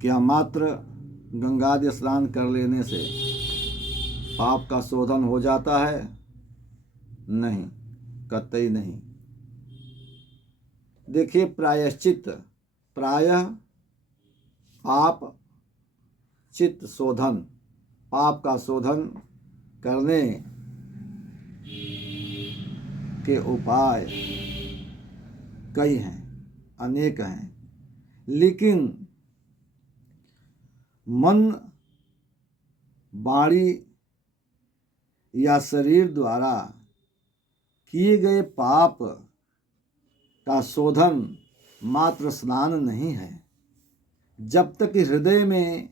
क्या मात्र गंगादि स्नान कर लेने से पाप का शोधन हो जाता है? नहीं, कतई नहीं। देखिए, प्रायश्चित, प्रायः पाप चित्त शोधन, पाप का शोधन करने के उपाय कई हैं, अनेक हैं, लेकिन मन, वाणी या शरीर द्वारा किए गए पाप का शोधन मात्र स्नान नहीं है। जब तक हृदय में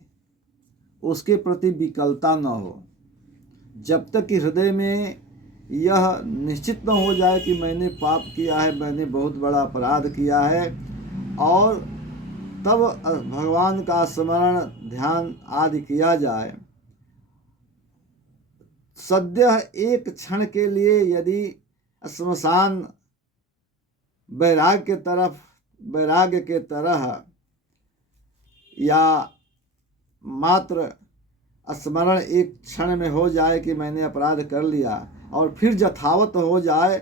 उसके प्रति विकलता न हो, जब तक कि हृदय में यह निश्चित न हो जाए कि मैंने पाप किया है, मैंने बहुत बड़ा अपराध किया है, और तब भगवान का स्मरण, ध्यान आदि किया जाए, सद्य एक क्षण के लिए यदि श्मशान वैराग्य के तरह या मात्र स्मरण एक क्षण में हो जाए कि मैंने अपराध कर लिया, और फिर यथावत हो जाए,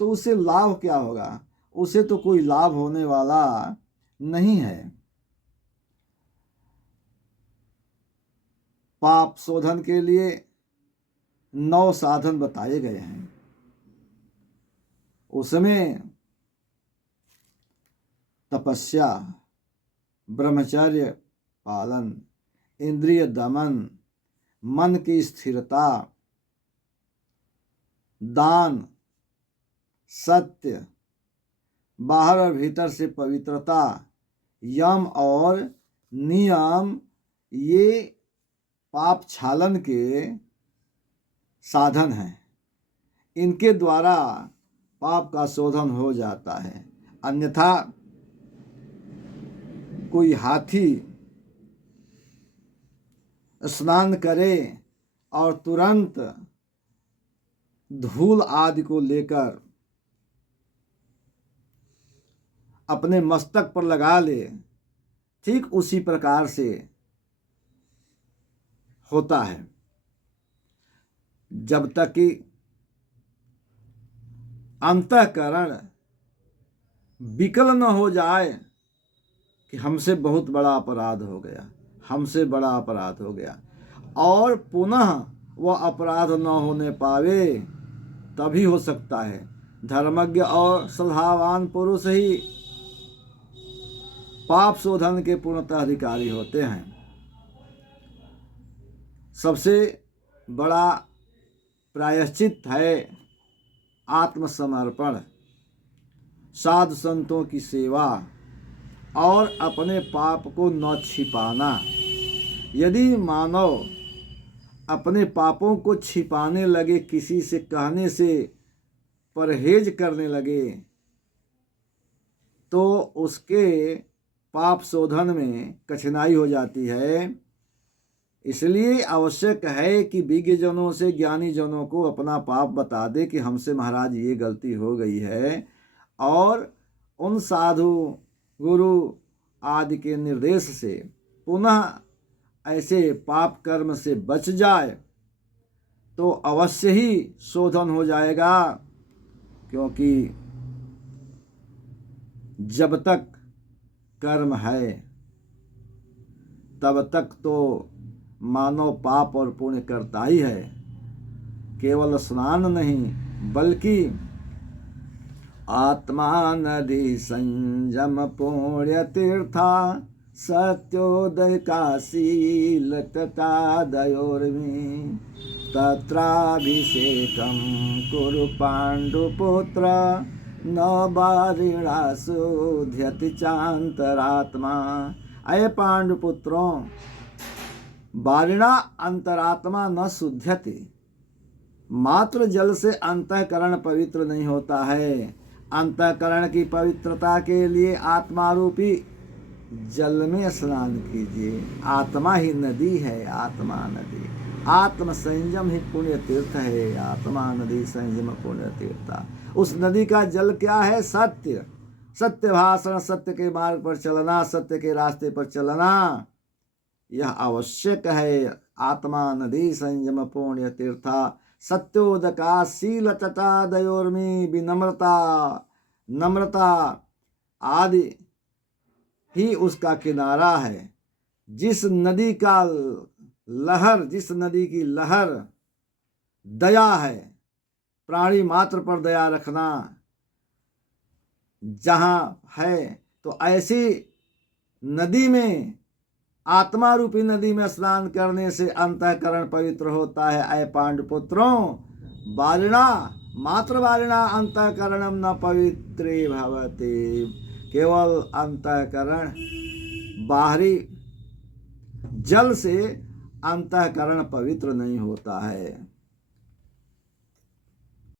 तो उसे लाभ क्या होगा? उसे तो कोई लाभ होने वाला नहीं है। पाप शोधन के लिए 9 साधन बताए गए हैं। उसमें तपस्या, ब्रह्मचर्य पालन, इंद्रिय दमन, मन की स्थिरता, दान, सत्य, बाहर और भीतर से पवित्रता, यम और नियम, ये पाप क्षालन के साधन हैं। इनके द्वारा पाप का शोधन हो जाता है। अन्यथा कोई हाथी स्नान करे और तुरंत धूल आदि को लेकर अपने मस्तक पर लगा ले, ठीक उसी प्रकार से होता है। जब तक कि अंतःकरण विकल न हो जाए कि हमसे बहुत बड़ा अपराध हो गया, हमसे बड़ा अपराध हो गया, और पुनः वह अपराध न होने पावे, तभी हो सकता है। धर्मज्ञ और श्रद्धावान पुरुष ही पाप शोधन के पूर्णतः अधिकारी होते हैं। सबसे बड़ा प्रायश्चित है आत्मसमर्पण, साधु संतों की सेवा और अपने पाप को न छिपाना। यदि मानव अपने पापों को छिपाने लगे, किसी से कहने से परहेज करने लगे, तो उसके पाप शोधन में कठिनाई हो जाती है। इसलिए आवश्यक है कि विज्ञजनों से, ज्ञानी जनों को अपना पाप बता दे कि हमसे महाराज ये गलती हो गई है, और उन साधु गुरु आदि के निर्देश से पुनः ऐसे पाप कर्म से बच जाए, तो अवश्य ही शोधन हो जाएगा। क्योंकि जब तक कर्म है, तब तक तो मानव पाप और पुण्य करता ही है। केवल स्नान नहीं, बल्कि आत्मा नदी संयम पुण्य तीर्था सत्योदय काशील तटादयोर्मी तत्राभिषेकं कुरु पांडुपुत्र न बारिणा शुध्यति चांतरात्मा। अये पांडुपुत्रों, बारिणा अंतरात्मा न शुध्यति, मात्र जल से अंतःकरण पवित्र नहीं होता है। अंतःकरण की पवित्रता के लिए आत्मा रूपी जल में स्नान कीजिए। आत्मा ही नदी है, आत्मा नदी। आत्म संयम ही पुण्य तीर्थ है। आत्मा नदी संयम पुण्य तीर्थ। उस नदी का जल क्या है? सत्य, सत्य भाषण, सत्य के मार्ग पर चलना, सत्य के रास्ते पर चलना। यह आवश्यक है। आत्मा नदी संयम पुण्य तीर्था सत्योदका शील चटादयोर्मी विनम्रता नम्रता आदि ही उसका किनारा है। जिस नदी की लहर दया है, प्राणी मात्र पर दया रखना जहाँ है, तो ऐसी नदी में, आत्मा रूपी नदी में स्नान करने से अंतःकरण पवित्र होता है। अय पांडुपुत्रों, बालिना मात्र बालिना अंतःकरणम न पवित्रे भवति। केवल अंतःकरण, बाहरी जल से अंतःकरण पवित्र नहीं होता है।